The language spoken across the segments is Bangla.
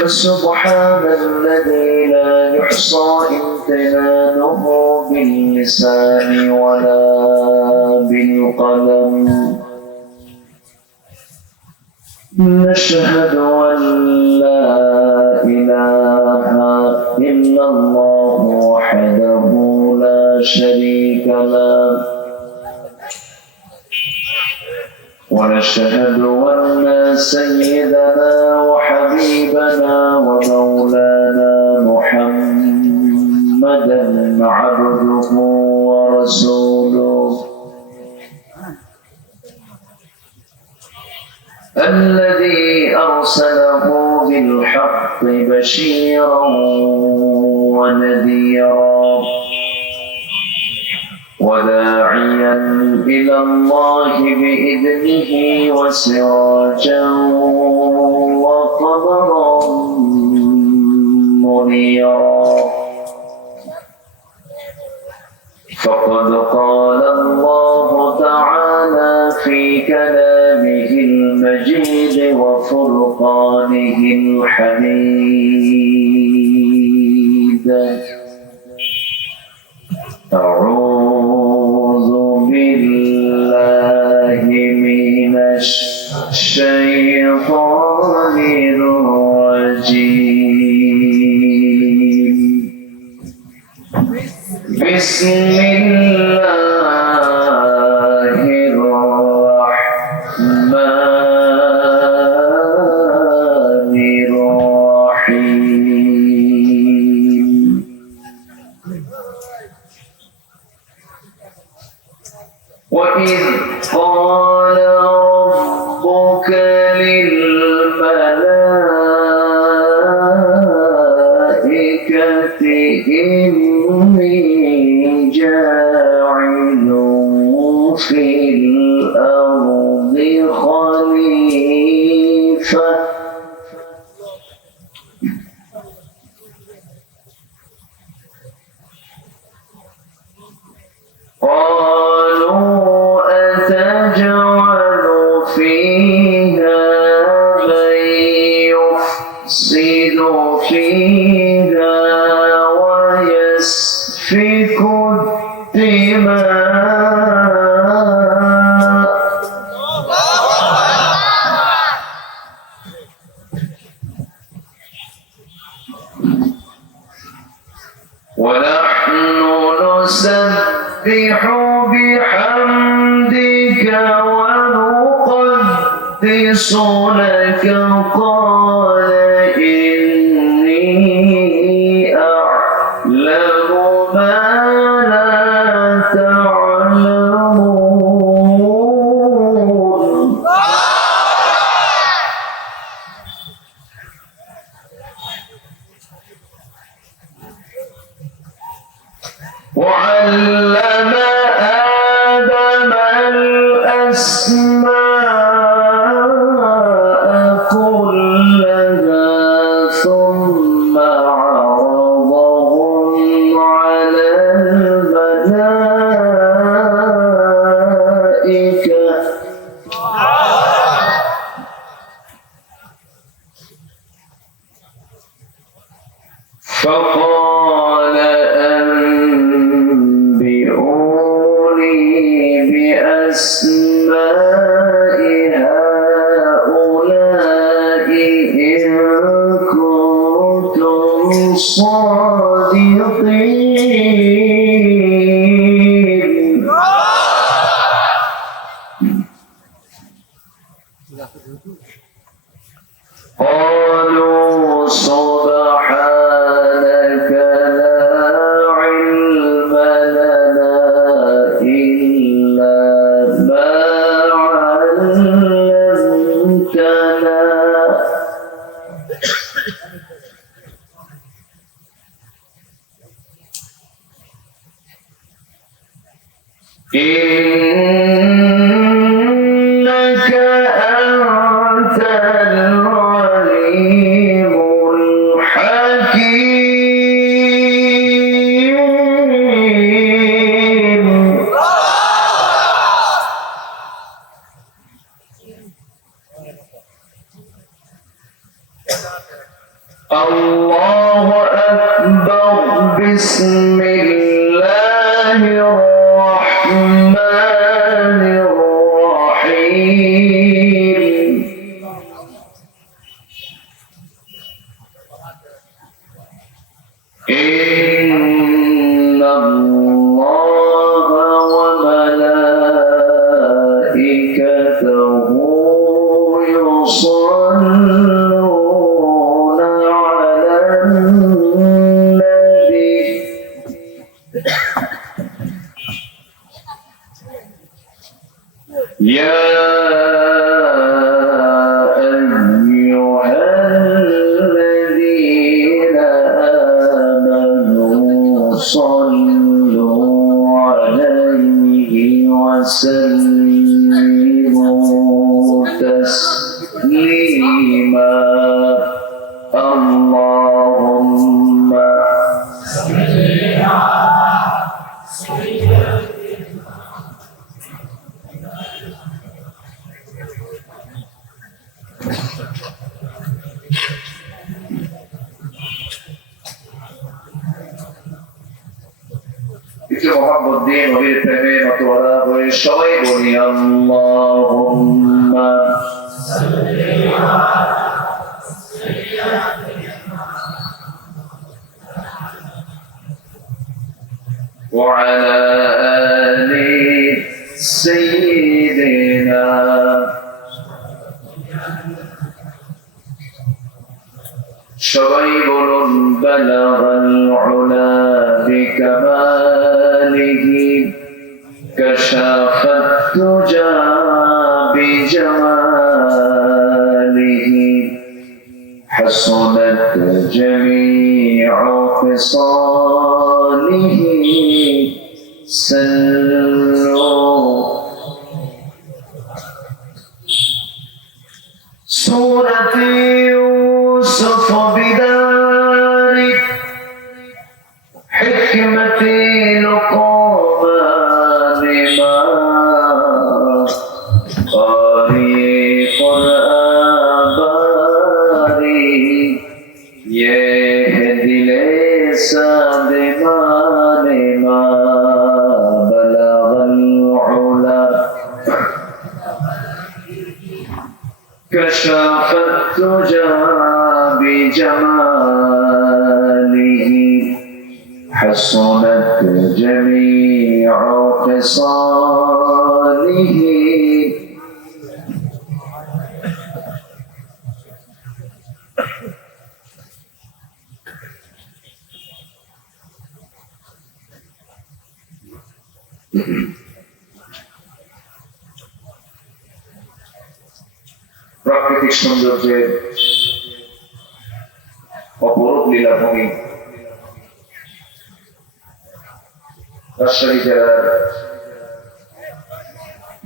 فسبحان الذي لا يحصى امتنانه باللسان ولا بالقلم. نشهد أن لا إله إلا الله وحده لا شريك له، ونشهد أن سيدنا وحبيبنا ومولانا محمدا عبده ورسوله الذي أرسله بالحق بشيرا ونذيرا وداعيا إلى الله بإذنه وسراجا وقمرا منيرا. فقد قال الله تعالى في كلامه المجيد وفرقانه الحميد: أعوذ بالله من الشيطان الرجيم. بسم الله الرحمن الرحيم. وإذ قال ربك للملائكة إني جاعل في الأرض خليفة قالوا أتجعل فيها من يفسد فيها ويسفك الدماء ونحن نسبح بحمدك ونقدس لك قال إني أعلم ما لا تعلمون. وعلم آدم الأسماء كلها ثم عرضهم على الملائكة فقال أنبئوني بأسماء هؤلاء إن كنتم صادقين. قالوا سبحانك لا علم لنا إلا ما علمتنا إنك أنت العليم الحكيم. الله أكبر بسم الله الرحمن الرحيم إن الله وملائكته يصلون على النبي يا أيها الذين آمنوا صلوا عليه وسلموا تسليما اللهم কিছু মোহাম্মদ দিয়ে নবীর প্রেমে মতওয়ালা হয়ে সবাই বলি আল্লাহুম্মা وعلى آل سيدنا সবাই বলুন বালাগাল উলা বিকামালিহি কাশাফাত তুজা বিজামালিহি হাসানাত জামিউ খিসালিহি সাল্লু সূরাতি ইউসুফ বিদারি হিকমতি لقمان ما قارئ قرآن باري يهدي لسان ما بلغ العلا كشف الدجى بجماله حسنت جميع خصاله প্রাকৃতিক সৌন্দর্যের অপরূপ লীলাভূমি রাজশাহী জেলার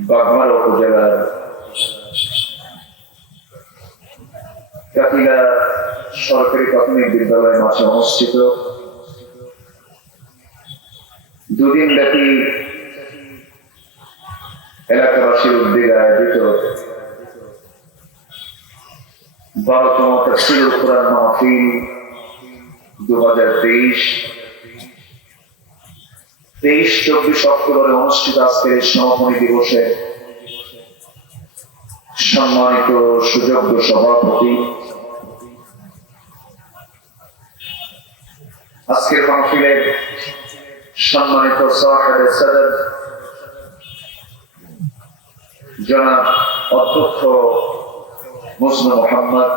বাগমারা উপজেলার কাকিলা সরকারি প্রাথমিক বিদ্যালয়ের মাঠে অনুষ্ঠিত দুদিন ব্যাপী এলাকাবাসীর উদ্যোগে আয়োজিত 12তম তাফসীরুল কুরআন মাহফিল 2023 অক্টোবরে অনুষ্ঠিত আজকের এই সমাপনী দিবসে সম্মানিত সুযোগ্য সভাপতি, আজকের মাহফিলের সম্মানিত সাহেবে সদর জনাব অধ্যক্ষ মুসলিম মোহাম্মদ,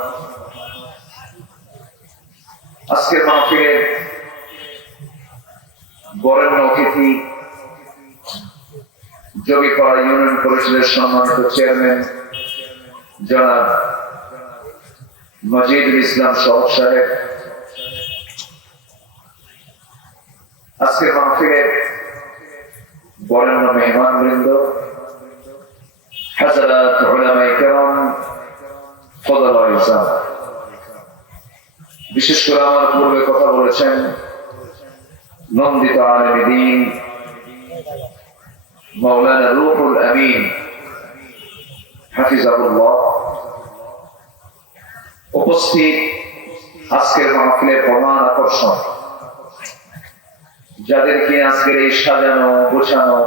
আজকের মাহফিলের বরেণ্য অতিথি যোগীপাড়া ইউনিয়ন পরিষদের সম্মানিত চেয়ারম্যান জনাব মজিদুল ইসলাম সহ সাহেব, আজকের মাহফিলের বরেণ্য মেহমানবৃন্দ, হাজরাত উলামায়ে কেরাম, ফজলায়ে ইসলাম, বিশেষ করে আমার পূর্বে কথা বলেছেন নন্দিত আলেমে দ্বীন মাওলানা রুহুল আমিন হাফিজাহুল্লাহ, উপস্থিত আজকের মাহফিলের প্রধান আকর্ষণ, যাদেরকে আজকের এই সাজানো গোছানো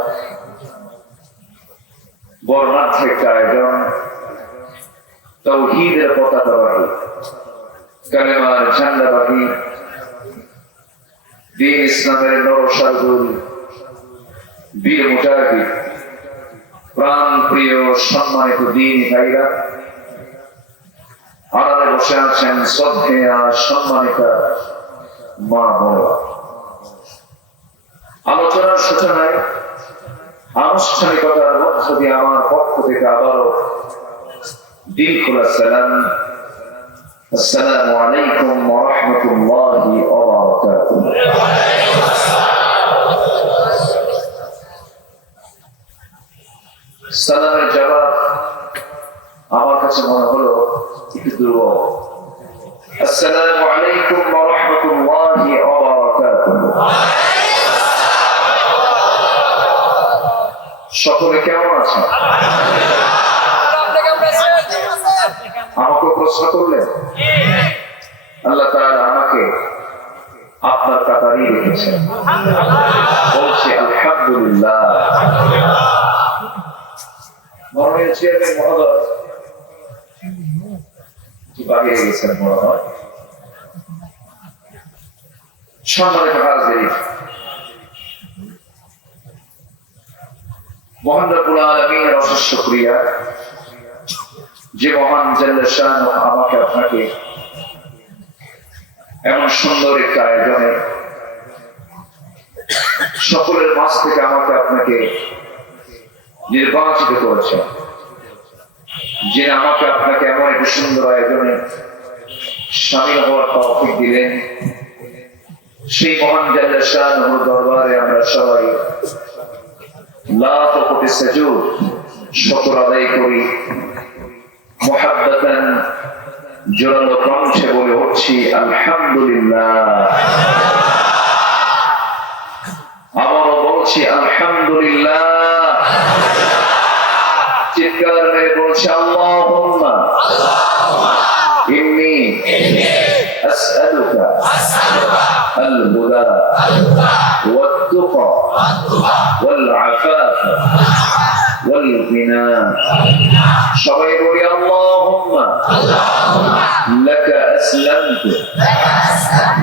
বর্ণাঢ্য একটা আয়োজন, তাওহীদের পতাকাবাহী, কালেমার ঝান্ডাবাহী, দ্বীন ইসলামের নরসাদুল বীর মুজাহিদ, প্রাণ প্রিয় সম্মানিত দ্বীনী ভাইরা, আড়ালে বসে আছেন শ্রদ্ধেয়া সম্মানিতা মা বোনেরা। আলোচনার সূচনায় আনুষ্ঠানিকতার মধ্য দিয়ে আমার পক্ষ থেকে আবারও দিল খোলা সালাম, আসসালামু আলাইকুম ওয়া রাহমাতুল্লাহি ওয়া বারাকাতুহু। সালামের জবাব আমার কাছে মনে হলো একটু দুর্বল। আসসালামু আলাইকুম ওয়া রাহমাতুল্লাহি ওয়া বারাকাতুহু। সকলে কেমন আছেন? আমাকে প্রশ্ন করলেন, আল্লাহ তাআলা আমাকে আপনার কাতারেই রেখেছেন, বলছি আলহামদুলিল্লাহ। মাননীয় চেয়ারম্যান মহোদয় বাহিরে গেছেন মনে হয়। সম্মানিত হাজির, মহান রব্বুল আলামিনের অশেষ শুকরিয়া, যে মহান জাল্লা শানুহু আমাকে আপনাকে এমন সুন্দর একটা আয়োজনে সকলের মাঝ থেকে আমাকে আপনাকে নির্বাচিত করেছেন, যে আমাকে আপনাকে এমন একটা সুন্দর আয়োজনে শামিল হওয়ার তৌফিক দিলেন। সেই মহান জাল্লা শানুহুর দরবারে আমরা সবাই লাখ কোটি সাজুদ শুকর আদায় করি। মুহাব্বাতান জোরালো কণ্ঠে বলে উঠছি আলহামদুলিল্লাহ। আবারও বলছি আলহামদুলিল্লাহ। চিৎকার মেরে বলছি আল্লাহুম্মা ইন্নী আসআলুকা আল-হুদা ওয়াত-তুকা ওয়াল-আফাফ ওয়াল-গিনা। সবাই বলি আল্লাহুম্মা লাকা আসলামতু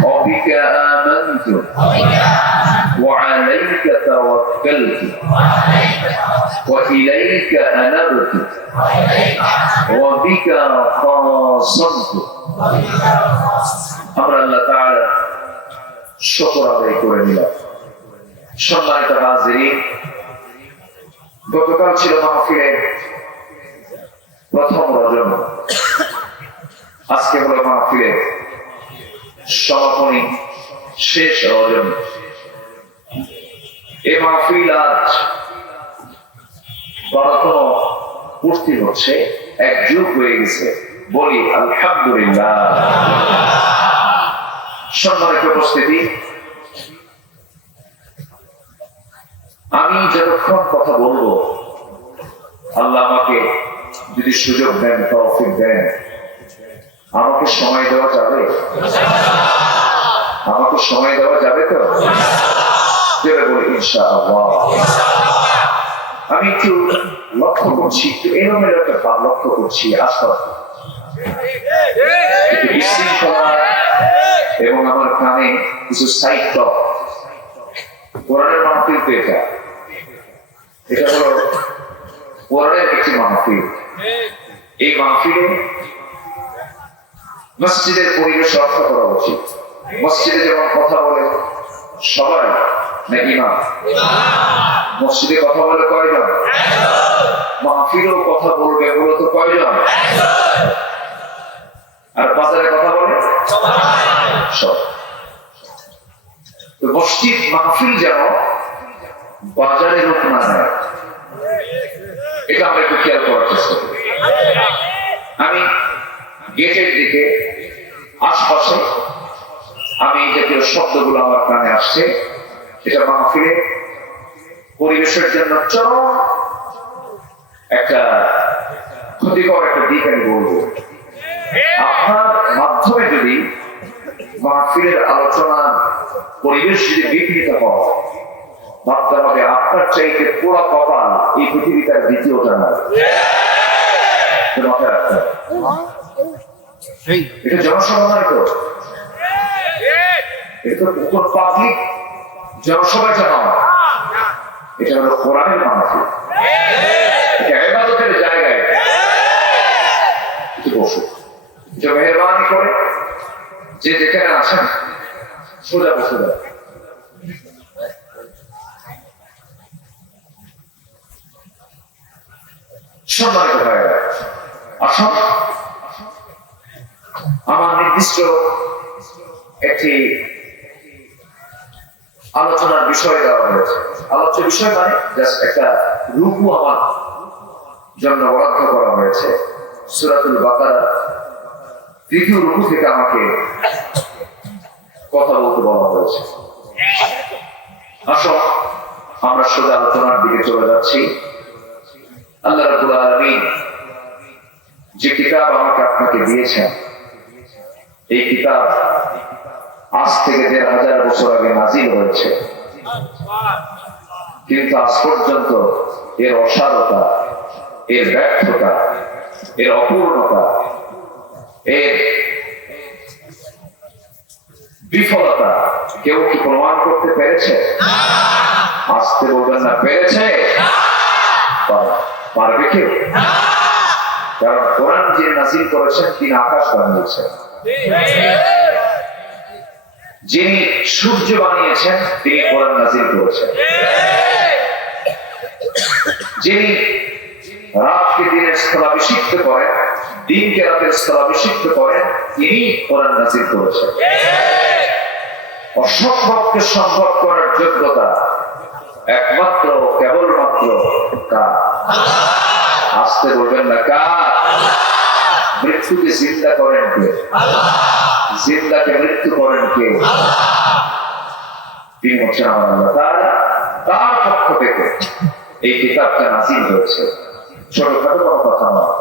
ওয়া বিকা আমানতু ওয়া আলাইকা তাওয়াক্কালতু ওয়া ইলাইকা আনাবতু ওয়া বিকা খাসামতু। আমরা আল্লাহ তাআলা শুকর আদায় করে নিলাম। সম্মানিত হাজিরিন, গতকাল ছিল মাহফিলের প্রথম রজনী, আজকে হলো মাহফিলের সমাপনী শেষ রজনী। এই মাহফিল আজ 12তম পূর্তি হচ্ছে, এক যুগ হয়ে গেছে। বলি আলহামদুলিল্লাহ। সম্মানিত উপস্থিতি, আমি যতক্ষণ কথা বলবো, আল্লাহ আমাকে যদি সুযোগ দেন, তৌফিক দেন, আমাকে সময় দেওয়া যাবে? আমাকে সময় দেওয়া যাবে তো? যেটা বলি ইনশাআল্লাহ। আমি একটু লক্ষ্য করছি, একটু এলোমেলো একটা ভাব লক্ষ্য করছি আশপাশে, একটু বিশৃঙ্খলা এবং আমার কানে কিছু সাইড টক। কোরআনের মাহফিল তো এটা হলো কোরআনের একটি মাহফিল। এই মাহফিলে মসজিদের পরিবেশ রক্ষা করা উচিত। মসজিদে যেমন কথা বলে সবাই, না ইমাম? মসজিদে কথা বলে কয়জন? মাহফিলেও কথা বলবে মূলত কয়জন? আর বাজারে কথা বলে সব। মসজিদ মাহফিল যেন বাজারে রূপ না নেয়, এটা আমরা একটু খেয়াল করার চেষ্টা করি। আমি গেটের দিকে আশপাশে আমি এই জাতীয় শব্দগুলো আমার কানে আসছে, এটা মাহফিলে পরিবেশের জন্য চরম একটা ক্ষতিকর একটা দিক আমি বলবো। আপনার মাধ্যমে যদি মাহফিলের আলোচনার পরিবেশ যদি বিঘ্নিত হয়, ভাবতে হবে আপনার চাইতে পুরো কপাল এই পৃথিবীটার দ্বিতীয়টা না। মাথায় রাখতে হবে, এটা জনসভা নয় তো, এটা তো পাবলিক জনসভা নয়, এটা হলো কোরআনের মাহফিল, এটা ইবাদতের জায়গায়। বসে এটা মেহরবানি করে যে যেখানে আছেন সোজা বসে যান। সম্মানিত ভাইরা, আসুন আমার নির্দিষ্ট একটি আলোচনার বিষয় দেওয়া হয়েছে। আলোচ্য বিষয় মানে জাস্ট একটা রুকু আমার জন্য বরাদ্দ করা হয়েছে। সূরাতুল বাকারা তৃতীয় রুকু থেকে আমাকে কথা বলতে বলা হয়েছে। আসুন আমরা সোজা আলোচনার দিকে চলে যাচ্ছি। আল্লাহ রাব্বুল আলামিন যে কিতাব আমাকে আপনাকে দিয়েছেন, এই কিতাব আজ থেকে ১,৫০০ বছর আগে নাজিল হয়েছে, কিন্তু আজ পর্যন্ত এর অসারতা, এর ব্যর্থতা, এর অপূর্ণতা, এর বিফলতা কেউ কি প্রমাণ করতে পেরেছে? আসতে বলবেন না, পেরেছে? পারবে কেউ? কারণ কোরআন যে নাজিল করেছেন তিনি আকাশ বানিয়েছেন, যিনি সূর্য বানিয়েছেন তিনি কোরআন নাজিল করেছেন, যিনি রাতকে দিনের স্থলাভিষিক্ত করেন, দিনকে রাতের স্থলাভিষিক্ত করেন, তিনি কোরআন নাজিল করেছেন। অসম্ভবকে সম্ভব করার যোগ্যতা একমাত্র কেবলমাত্র কার? আসতে বলবেন না, কার? মৃত্যুকে জিন্দা করেন কে? জিন্দাকে মৃত্যু করেন কে? তিনি হচ্ছেন আমার আল্লাহ। তার পক্ষ থেকে এই কিতাবটা নাজিল হয়েছে। ছোটখাটো কোনো কথা নয়।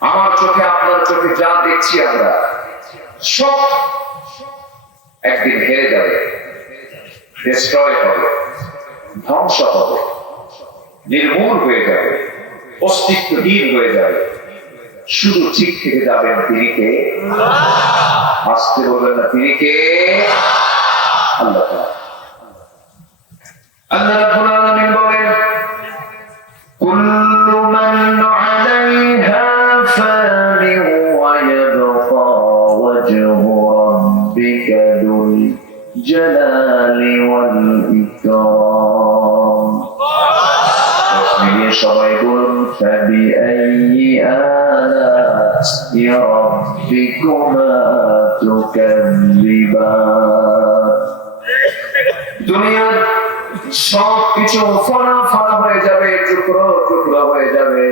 আমার চোখে আপনার চোখে যা দেখছি আমরা সব একদিন হেরে যাবে, ডিস্ট্রয় হবে, ধ্বংস হবে, নির্মূল হয়ে যাবে, অস্তিত্বহীন হয়ে যাবে। শুধু ঠিক থেকে যাবেন তিনি কে? আসতে বলবেন না, তিনি কে? আল্লাহ। আল্লাহ রাব্বুল আলামিন বলেন, কুল্লু মান আলাইহা ফানিন ওয়া ইয়াবকা ওয়াজহু রাব্বিকা যুল জালালি ওয়াল ইকরাম। সবাই বলুন, ফাবিআইয়ি আলা'i রাব্বিকুমা তুকাযযিবান। দুনিয়ার সবকিছু ফনা ফনা হয়ে যাবে, টুকরো টুকরো হয়ে যাবে,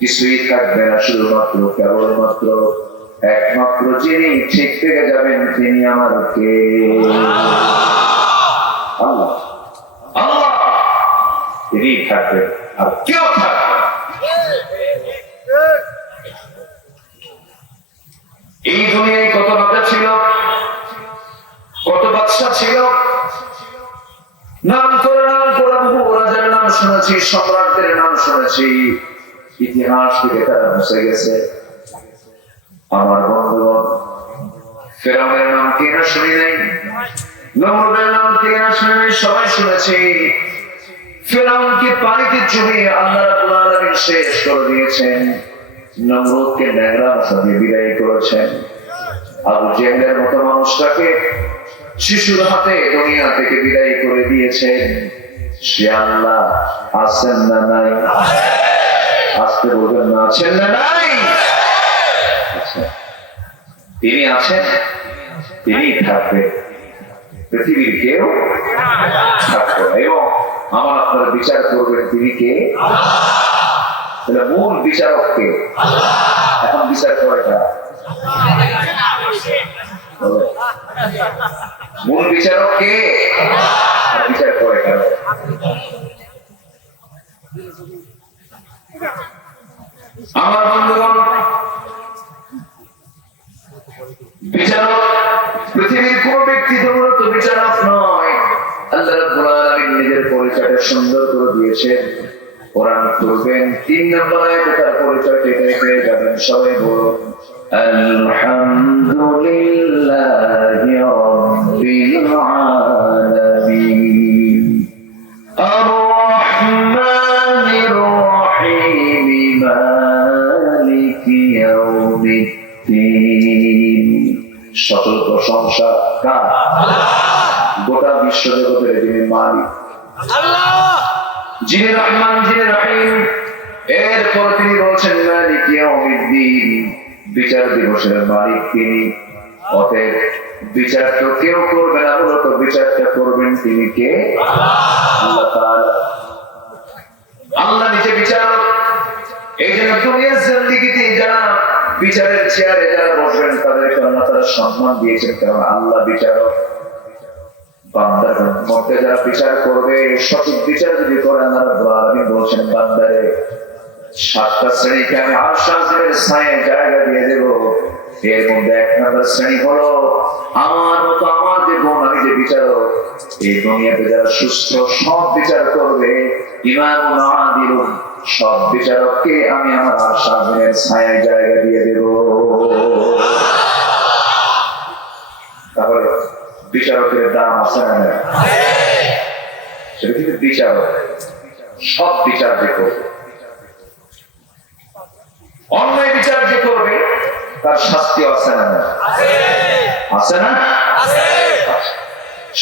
কিছুই থাকবে না, শুধুমাত্র কেবলমাত্র একমাত্র যিনি ঠিক থেকে যাবেন তিনি আমার কে? আল্লাহ। আল্লাহ তিনি থাকবেন, আর কেউ থাকবে। এই দুনিয়ায় কত রাজা ছিল, কত বাদশা ছিল, নাম করে বহু রাজার নাম শুনেছি, সম্রাটদের নাম শুনেছি, ইতিহাস থেকে তারা মুছে গেছে। আমার বন্ধুগণ, ফেরাউনের নাম কে না শুনি নাই, নমরুদের নাম কে না শুনি নাই, সবাই শুনেছি। ফেরাউনকে পানিতে চুবিয়ে আল্লাহ রাব্বুল আলামিন শেষ করে দিয়েছেন, নমরুদকে ন্যাংরা ভাষা দিয়ে বিদায় করেছেন, আবু জেহেলের মতো মানুষটাকে শিশুর হাতে দুনিয়া থেকে বিদায় করে দিয়েছেন। সে আল্লাহ আছেন না নাই? আসতে বলবেন না, আছেন না নাই? তিনি আছেন, তিনি থাকবে, পৃথিবীর কেউ থাকবে না। এবং আমার আপনারা বিচার করবেন তিনি কে? মূল বিচারক কে? এখন বিচার করে কারা? মূল বিচারক কে? বিচার করে কারা? আমার বন্ধুগণ, বিচারক পৃথিবীর কোন ব্যক্তি মূলত বিচারক নয়। আল্লাহ রাব্বুল আলামিন নিজের পরিচয়টা সুন্দর করে দিয়েছেন। কোরআন খুলবেন 3 নম্বর আয়াতে তার পরিচয়টা পেয়ে যাবেন। সবাই বলুন আলহামদুলিল্লাহি রাব্বিল আলামিন আর-রাহমানির রাহিম মালিকি ইয়াউমিদ্দিন। সকল প্রশংসা কার? গোটা বিশ্বজগতের যিনি মালিক, যিনি রহমান, যিনি রহিম। এরপর তিনি বলছেন মালিক ইয়াউমিদ্দিন, বিচার দিবসের মালিক তিনি। অতএব বিচার তো কেউ করবে না, মূলত বিচারটা করবেন তিনি কে? আল্লাহ তাআলা। আল্লাহ নিজে বিচারক। এই জন্য দুনিয়ার জিন্দেগিতে যারা বিচারের চেয়ারে যারা বসবেন তাদেরকে আল্লাহ তাআলা সম্মান দিয়েছেন, কারণ আল্লাহ বিচারক। বান্দার মধ্যে যারা বিচার করবে, সঠিক বিচার যদি করে, আল্লাহ রাব্বুল আলামিন বলছেন বান্দারে 7টা শ্রেণীকে আমি আরশ আজিমের ছায়ায় জায়গা দিয়ে দেব। এর মধ্যে 1 নম্বর শ্রেণী হলো আমার মতো আমার যে গুণ, আমি যে বিচারক। এই দুনিয়াতে যারা সুস্থ সব বিচার করবে, ইমামুন আদিলুন, সব বিচারককে আমি আমার আরশ আজিমের ছায়ায় জায়গা দিয়ে দেব। তাহলে বিচারকের দাম আছে না? সেটা কিন্তু বিচারক, সব বিচার যে করবে, অন্যায় বিচার যে করবে তার শাস্তি আছে না? আছে না?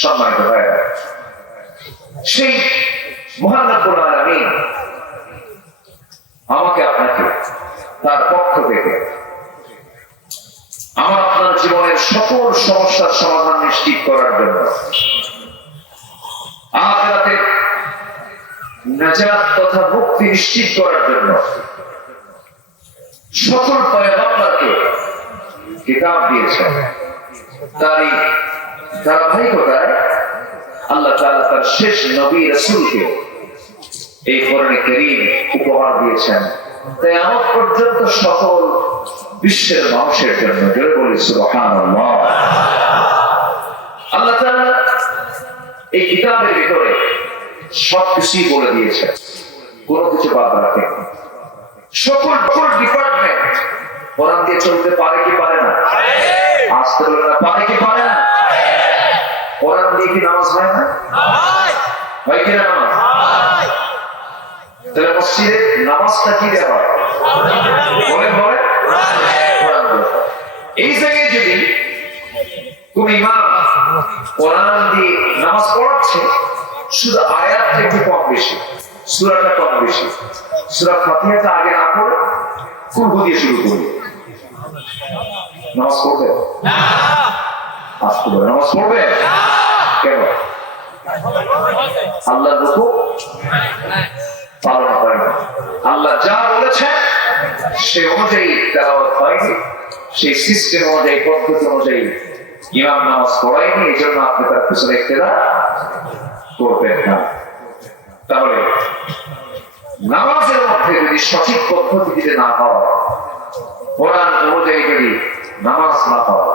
সম্মানিত ভাইরা, সেই মহান রব্বুল আলামিন আমাকে আপনাকে তার পক্ষ থেকে আমার আপনার জীবনের সকল সমস্যার সমাধান নিশ্চিত করার জন্য, আখিরাতে নাজাত তথা মুক্তি নিশ্চিত করার জন্য সকল পয়গম্বরকে কিতাব দিয়েছেন। তারই ধারাবাহিকতায় আল্লাহ তাআলা তার শেষ নবী রাসূলকে এই কোরআনে কারীম উপহার দিয়েছেন। তাই আমার পর্যন্ত সকল বিশ্বের মানুষের জন্য জোরে বলি সুবহানাল্লাহ। আল্লাহ তাআলা এই কিতাবের ভিতরে সবকিছুই বলে দিয়েছেন, কোনো কিছু বাদ রাখেন। সকল ডিপার্টমেন্ট কোরআন দিয়ে চলতে পারে কি পারে না? আসতে বলে না, পারে কি পারে না? কোরআন দিয়ে কি নামাজ হয় না? হয় কি না নামাজ? তাহলে মসজিদে নামাজটা কি দেওয়া হয়? বলে বলে কোরআন দিয়ে। এই জায়গায় যদি কোন ইমাম কোরআন দিয়ে নামাজ পড়াচ্ছে, শুধু আয়াতটা একটু কম বেশি, সূরাটা কম বেশি, সূরা ফাতিহাটা আগে না পড়ে কুরবু দিয়ে শুরু করি, নামাজ পড়বে না? আসতে বলে নামাজ পড়বে না? কেন? আল্লাহর হুকুম পালন করে না। আল্লাহ যা বলেছেন সে অনুযায়ী তেলাওয়াত হয়নি, সেই সিস্টেম অনুযায়ী, পদ্ধতি অনুযায়ী ইমাম নামাজ পড়ায়নি। এই জন্য আপনি তার পিছনে ইক্তেদা করবেন না। তাহলে নামাজের মধ্যে যদি সঠিক পদ্ধতিতে না হয়, কোরআন অনুযায়ী যদি নামাজ না হয়,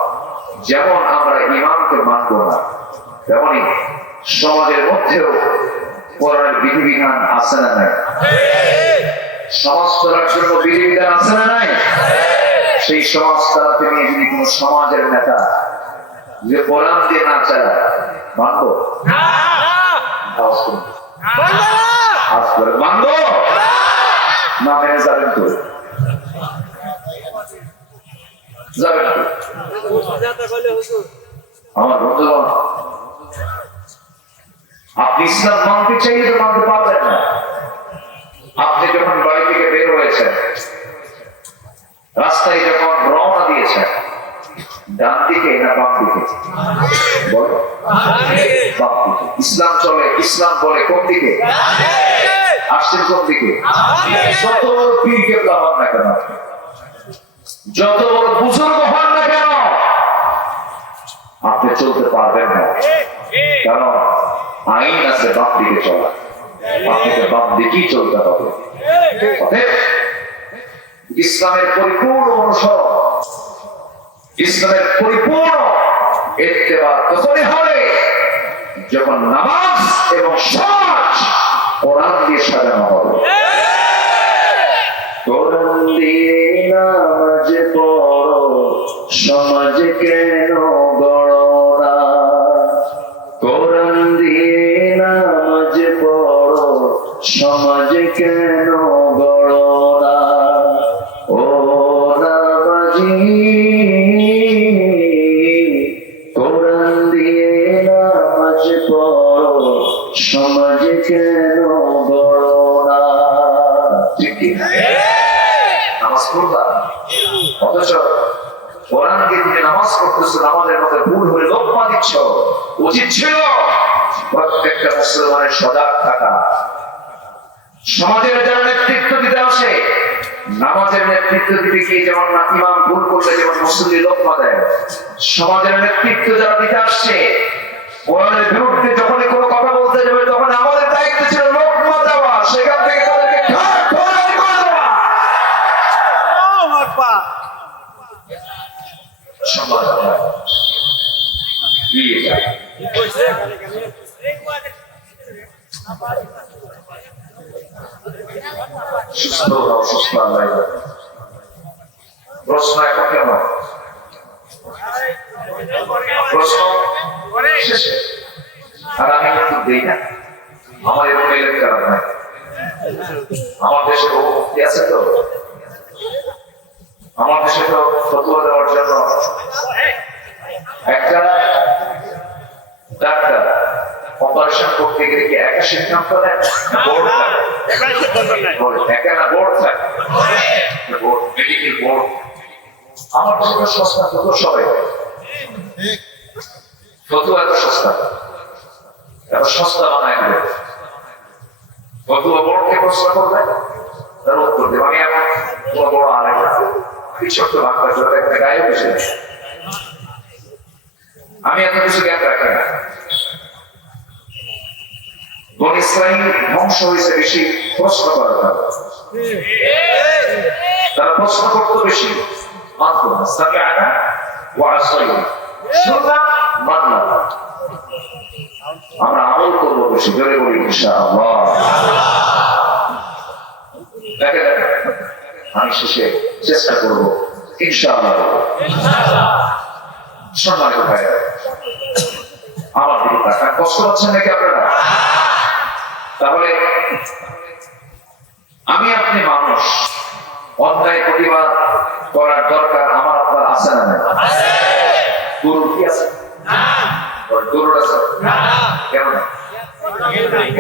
যেমন আমরা ইমামকে মানব না, তেমনি সমাজের মধ্যেও কোরআনের বিধিবিধান আছে না নাই? সমাজ চলার জন্য বিধিবিধান আছে না নাই? সেই সমাজ চালাতে নিয়ে যদি কোন সমাজের নেতা যে কোরআন দিয়ে না চালায়, মানব? মানব না? মেনে যাবেন তো? যাবেন তো? আমার বন্ধুগণ, আপনি ইসলাম মানতে চাইলে তো মানতে পারবেন না। আপনি যখন বাড়ি থেকে বের হয়েছেন, রাস্তায় যখন রওনা দিয়েছেন, ডান দিকে না বাম দিকে? বলো। বাম দিকে। ইসলাম চলে, ইসলাম বলে কোন দিকে? আসছেন কোন দিকে? যত বড় পীর কেবলা হন না কেন, যত বড় বুজুর্গ হন না কেন, আপনি চলতে পারবেন না। কারণ আইন আছে বাম দিকে চলা, আপনাকে বাম দিকেই চলতে হবে। ইসলামের পরিপূর্ণ অনুসরণ, ইসলামের পরিপূর্ণ ইত্তেবা তখনই হবে যখন নামাজ এবং সমাজ কোরআন দিয়ে সাজানো হবে। কোরআন দিয়ে নামাজ পড়ো, সমাজ কেন গড়ো না? কোরআন দিয়ে নামাজ পড়ো, সমাজ কেন গড়ো না? ও নামাজি, কোরআন দিয়ে নামাজ পড়ো, সমাজ কেন গড়ো না? ঠিক কি নামাজ পড়বা, অথচ কোরআন দিয়ে তুমি নামাজ পড়তেছো, নামাজের মধ্যে ভুল হয়ে লোকমা দিচ্ছ। উচিত ছিল প্রত্যেকটা মুসলমানের সজাগ থাকা। সমাজের যারা নেতৃত্ব দিতে আসে, নামাজের নেতৃত্ব দিতে গিয়ে যেমন ইমাম ভুল করলে যেমন মুসল্লি লোকমা দেয়, সমাজের নেতৃত্ব যারা দিতে আসছে কোরআনের বিরুদ্ধে যখনই কোনো কথা বলতে যাবে তখন আমাদের দায়িত্ব ছিল লোকমা দেওয়া, সেখান থেকে তাদেরকে প্রশ্ন এখন কেমন? প্রশ্ন শেষে আর আমি উত্তর দিই না। আমার এরকম এলাকার নাই, আমার দেশে বহু মুক্তি আছে তো, আমার দেশে তো ফতোয়া দেওয়ার জন্য একটা ডাক্তার অপারেশন করতে গেলে কি একা সিদ্ধান্ত নেয়? বোর্ড থাকে, একা না বোর্ড থাকে, মেডিকেল বোর্ড। আমার দেশে সস্তা ফতোয়া সবাই, ফতোয়া এত সস্তা, এত সস্তা বানায় ফতোয়া বোর্ডকে প্রশ্ন করবে, তার উত্তর দেবে। আমি এখন তোমার বড় আলেম না, ছোট্ট বাংলা জোর একটা গায়ে বসে, আমি এত কিছু জ্ঞান রাখি না। বনী ইসরাঈল ধ্বংস হয়েছে বেশি প্রশ্ন করার কারণে, তারা প্রশ্ন করতো বেশি, মানত না। সামি'না ওয়া আসাইনা, শুনলাম মানলাম। আমরা আমল করবো বেশি, জোরে বলি ইনশাআল্লাহ। দেখে আমি শেষে চেষ্টা করবো ইনশাআল্লাহ। সম্মানিত ভাইরা, আমার দিকে তাকান। কষ্ট পাচ্ছেন নাকি আপনারা? তাহলে আমি আপনি মানুষ, অন্যায় প্রতিবাদ করার দরকার আমার আপনার আছে না? গরু কি আছে? গরুর আছে? কেন না?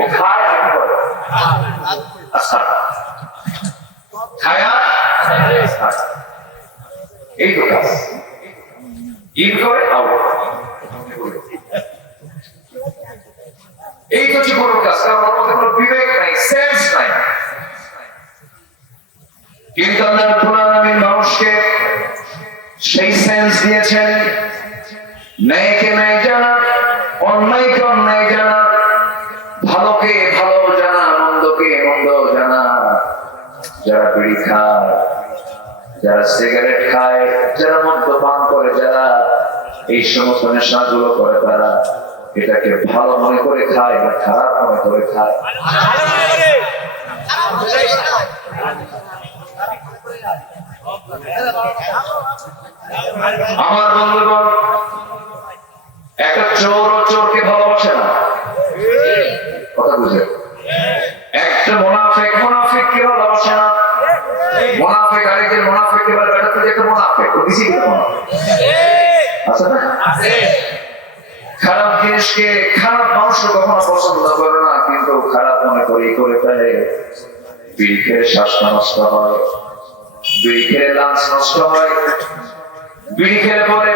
ও খায় আর কি করে? আচ্ছা, খায়া এই তো কাজ, ঈদ করে এই তো জীবনের কাজ। কারণ ওর মধ্যে কোনো বিবেক নাই, সেন্স নাই। কিন্তু আল্লাহ রাব্বুল আলামিন মানুষকে সেই সেন্স দিয়েছেন, ন্যায়কে ন্যায় জানা, অন্যায়কে অন্যায় জানা, ভালোকে ভালো জানা, মন্দকে মন্দ জানা। যারা বিড়ি খায়, যারা সিগারেট খায়, যারা মদ্যপান করে, যারা এই সমস্ত নেশাগুলো করে, তারা এটাকে ভালো মনে করে খায় না খারাপ মনে করে খায়? আমার বন্ধুগণ, একটা চোর চোরকে ভালোবাসে না, কথা বুঝে? একটা মুনাফিক মুনাফিককে ভালোবাসে না। মুনাফিক আরেকজন মুনাফিককে বলে বেটা তুই একটা মুনাফিক, ও দিছি কিন্তু মুনাফিক আছে না? খারাপ জিনিসকে, খারাপ মানুষকে কখনো পছন্দ করে না, কিন্তু খারাপ মনে করে ফেলে। বিড়ি খেলে স্বাস্থ্য নষ্ট হয়, বিড়ি খেলে লাঞ্চ নষ্ট হয়, বিড়ি খেলে পরে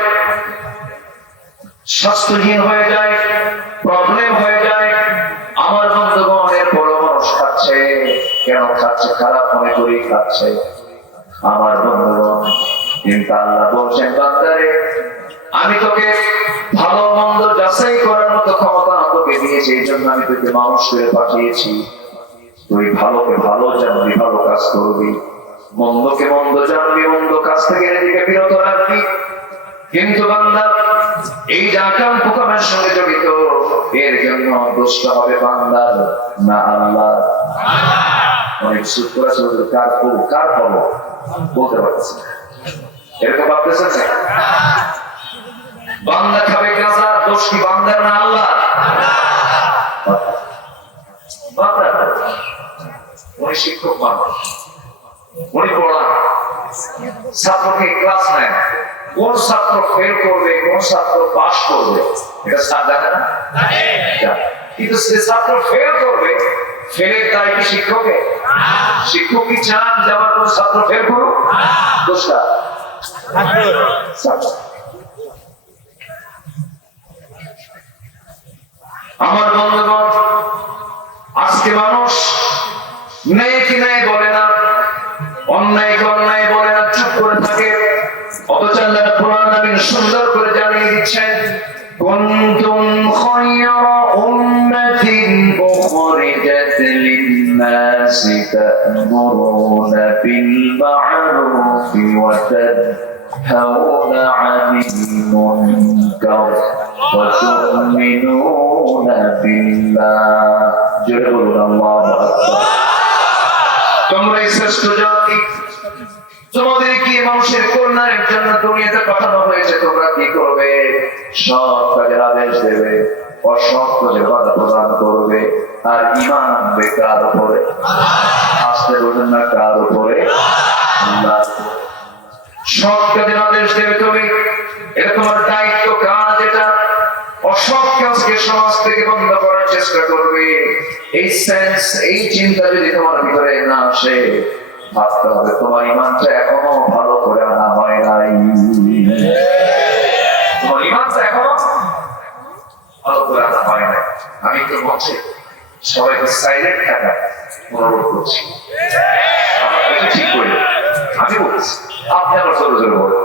স্বাস্থ্যহীন হয়ে যায়, প্রবলেম হয়ে যায়। আমার বন্ধুগণ, এর বড় মানুষ খাচ্ছে, কেন খাচ্ছে? খারাপ মনে করেই খাচ্ছে। আমার বন্ধুগণ, কিন্তু আল্লাহ বলছেন, বান্দারে আমি তোকে ভালো মন্দ যাচাই করার মতো ক্ষমতা তোকে দিয়েছি, এই জন্য আমি তোকে মানুষ করে পাঠিয়েছি। তুই ভালোকে ভালো জানবি, ভালো কাজ করবি, মন্দকে মন্দ জানবি, মন্দ কাজ থেকে নিজেকে বিরত রাখবি। কিন্তু বান্দা এই যে আকাম কামের সঙ্গে জড়িত, এর জন্য দোষটা হবে বান্দার না আল্লাহ? অনেক সুতরা সুতরা কার পাবো বলতে পারতেছি না, এরকম ভাবতেছেন না? বান্দা খাবে গাঁজা, দোষ কি বান্দার না আল্লাহ? উনি শিক্ষক মানুষ, উনি পড়ান, ছাত্রকে ক্লাস নেন, কোন ছাত্র ফেল করবে কোন ছাত্র পাস করবে এটা স্যার জানে না? কিন্তু সে ছাত্র ফেল করবে, ফেলের দায় কি শিক্ষকের? শিক্ষক কি চান যে আমার কোন ছাত্র ফেল করুক? দোষটা আমার বন্ধুগণ, আজকে মানুষ নেই কি নেই বলে না, অন্যায় কি অন্যায় বলে না, চুপ করে থাকে। অথচ আল্লাহ রাব্বুল আলামিন সুন্দর করে জানিয়ে দিচ্ছেন, কুনতুম খায়রা উম্মাতিন উখরিজাত লিন-নাসি তা'মুরুনা বিল মা'রুফি ওয়া তানহাউনা 'আনিল মুনকার ওয়া তু'মিনুনা বিল্লাহ। জোরে বলুন আল্লাহু আকবার। তোমরা শ্রেষ্ঠ জাতি, তোমাদের কি মানুষের কল্যাণের জন্য দুনিয়াতে পাঠানো হয়েছে, তোমরা কি করবে? সৎ কাজের আদেশ দেবে, অসৎ কাজে বাধা প্রদান করবে, আর ঈমান আনবে কার উপরে? আসতে বলবেন না কার উপরে? আল্লাহর উপরে। সৎ কাজের আদেশ দেবে তুমি, এটা তোমার দায়িত্ব, কাজ এটা। অসৎ কাজকে সমাজ থেকে বন্ধ করার চেষ্টা করবে। এই সেন্স, এই চিন্তা যদি তোমার ভিতরে না আসে, ভাবতে হবে তোমার ঈমানটা এখনো ভালো করে আনা হয় নাই। তোমার ঈমানটা এখনো ভালো করে আনা হয় নাই। আমি তো বলছি সবাইকে সাইলেন্ট থাকা অনুরোধ করছি। ঠিক করি আমি বলছি, আপনি আবার জোরে জোরে বলেন।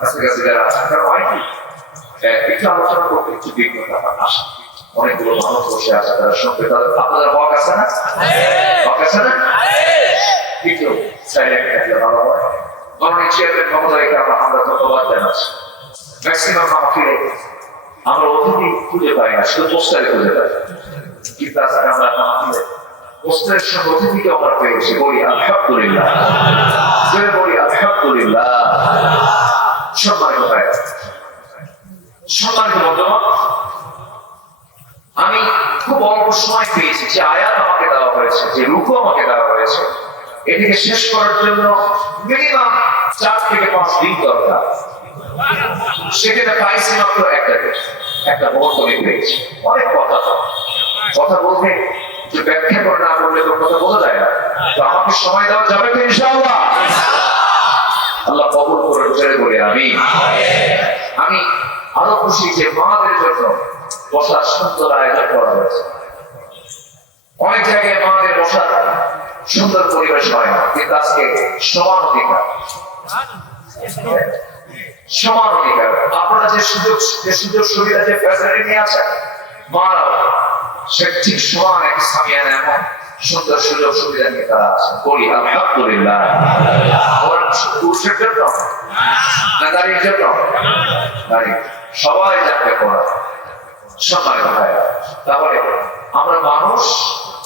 কাছাকাছি যারা আছে তারা হয় কি একটু আলোচনা করতে একটু বিঘ্নতা আসে। অনেকগুলো মানুষ বসে আছে, তারা শুনবে, আপনাদের হক আছে না? হক আছে না? কিন্তু সাইলেন্ট থাকলে ভালো হয়। গভর্নমেন্ট চেয়ারম্যান মহোদয়কে আমরা ধন্যবাদ জানাচ্ছি। ম্যাক্সিমাম মাহফিলে আমরা অতিথি খুঁজে পাই না, শুধু পোস্টারে খুঁজে পাই। কিন্তু আজকে আমরা মাহফিলে পোস্টারের সঙ্গে অতিথিকে আমরা পেয়েছি। বলি আলহামদুলিল্লাহ, বলি আলহামদুলিল্লাহ। সম্মানিত ভাই, সম্মানিত বন্ধুগণ, আমি খুব অল্প সময় পেয়েছি। যে আয়াত আমাকে দেওয়া হয়েছে, যে রূপ আমাকে দেওয়া হয়েছে, এটিকে শেষ করার জন্য মিনিমাম 4 থেকে 5 দিন দরকার। সেখানে পাইছি মাত্র একটা মুহূর্ত আমি পেয়েছি। অনেক কথা বলতে যে ব্যাখ্যা করে না বললে তো কথা বোঝা যায় না। তো আমাকে সময় দেওয়া যাবে তো ইনশাআল্লাহ? আল্লাহ কবুল করে জোরে বলে আমি আরো খুশি যে মাদের জন্য বসার সুন্দর আয়োজন করা হয়েছে। অনেক জায়গায় মাদের বসার সুন্দর পরিবেশ হয় না, কিন্তু আজকে সমান অধিকার, সমান অধিকার। আপনারা যে সুযোগ সুবিধা, যে ফ্যাসিলিটি নিয়ে আছেন, মারাও সে ঠিক সমান এক সামিয়ানা এমন সুন্দর সুযোগ সুবিধা নিয়ে তারা আছে। বলি আলহামদুলিল্লাহ। পুরুষের জন্য না নারীর জন্য? নারী, সবাই জানতে পড়া। সম্মানিত ভাইরা, তাহলে আমরা মানুষ